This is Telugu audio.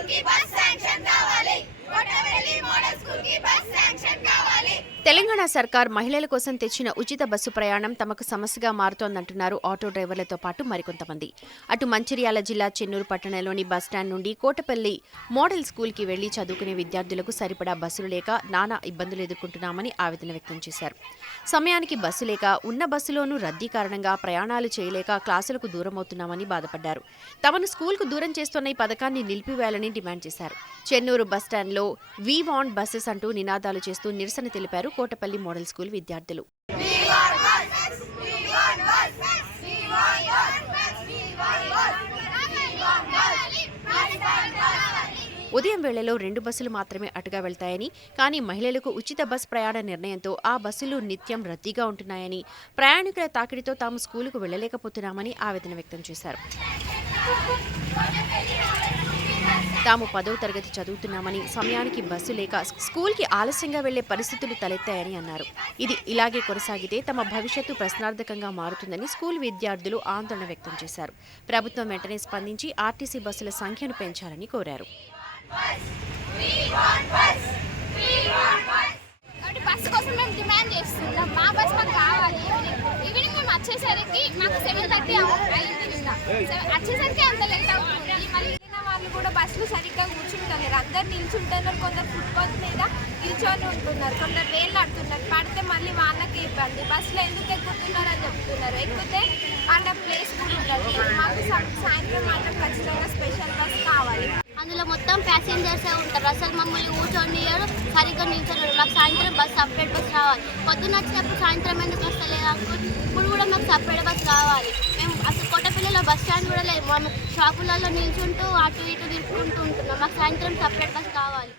స్కూల్కి బస్ శాంక్షన్ కావాలి కొట్టవెల్లి మోడల్ స్కూల్కి బస్ శాంక్షన్ కావాలి తెలంగాణ సర్కార్ మహిళల కోసం తెచ్చిన ఉచిత బస్సు ప్రయాణం తమకు సమస్యగా మారుతోందంటున్నారు ఆటో డ్రైవర్లతో పాటు మరికొంతమంది. అటు మంచిర్యాల జిల్లా చెన్నూరు పట్టణంలోని బస్టాండ్ నుండి కోటపల్లి మోడల్ స్కూల్కి వెళ్ళి చదువుకునే విద్యార్థులకు సరిపడా బస్సులు లేక నానా ఇబ్బందులు ఎదుర్కొంటున్నామని ఆవేదన వ్యక్తం చేశారు. సమయానికి బస్సు లేక ఉన్న బస్సులోనూ రద్దీ కారణంగా ప్రయాణాలు చేయలేక క్లాసులకు దూరమవుతున్నామని బాధపడ్డారు. తమను స్కూల్కు దూరం చేస్తున్న ఈ పథకాన్ని నిలిపివేయాలని డిమాండ్ చేశారు. చెన్నూరు బస్టాండ్లో వి వాంట్ బస్సెస్ అంటూ నినాదాలు చేస్తూ నిరసన తెలిపారు కోటపల్లి మోడల్ స్కూల్ విద్యార్థులు. ఉదయం వేళలో రెండు బస్సులు మాత్రమే అటుగా వెళ్తాయని కానీ మహిళలకు ఉచిత బస్ ప్రయాణ నిర్ణయంతో ఆ బస్సులు నిత్యం రద్దీగా ఉంటున్నాయని ప్రయాణికుల తాకిడితో తాము స్కూలుకు వెళ్ళలేకపోతున్నామని ఆవేదన వ్యక్తం చేశారు. తాము పదవ తరగతి చదువుతున్నామని సమయానికి బస్సు లేక స్కూల్కి ఆలస్యంగా వెళ్ళే పరిస్థితులు తలెత్తాయని అన్నారు. ఇది ఇలాగే కొనసాగితే తమ భవిష్యత్తు ప్రశ్నార్థకంగా మారుతుందని స్కూల్ విద్యార్థులు ఆందోళన వ్యక్తం చేశారు. ప్రభుత్వం వెంటనే స్పందించి ఆర్టీసీ బస్సుల సంఖ్యను పెంచాలని కోరారు. బస్సు కోసం మేము డిమాండ్ చేస్తున్నాం. మా బస్ మాకు కావాలి. ఈవినింగ్ మేము వచ్చేసరికి మాకు సెవెన్ థర్టీ అయింది. వచ్చే సెవెన్- వచ్చేసరికి అంత లేట్ అవుతుంది. మళ్ళీ వెళ్ళిన వాళ్ళు కూడా బస్సులు సరిగ్గా కూర్చుంటలేరు. అందరు నిల్చుంటున్నారు కొందరు ఫుట్పాత్ మీద నిల్చొని ఉంటున్నారు కొందరు వేళ్ళు ఆడుతున్నారు పడితే మళ్ళీ వాళ్ళకి ఇబ్బంది. బస్సులో ఎందుకు ఎక్కుతున్నారు అని చెప్తున్నారు. ఎక్కితే వాళ్ళ ప్లేస్ కూడా ఉండదు. మాకు సాయంత్రం మాత్రం ఖచ్చితంగా స్పెషల్ బస్ కావాలి. అందులో మొత్తం ప్యాసింజర్స్ ఉంటారు. అసలు మమ్మల్ని కూర్చొని సరిగ్గా నిల్చోలేరు మాకు సాయంత్రం బస్ సపరేట్ బస్ రావాలి. పొద్దున్న వచ్చినప్పుడు సాయంత్రం ఎందుకు వస్తలేదు? అనుకుంటే ఇప్పుడు కూడా మాకు సపరేట్ బస్ కావాలి మేము అసలు కొట్ట కూడా లేదు. షాపులలో నిల్చుంటూ అటు ఇటు తిరుగుకుంటూ ఉంటున్నాం. మాకు సాయంత్రం సపరేట్ బస్ కావాలి.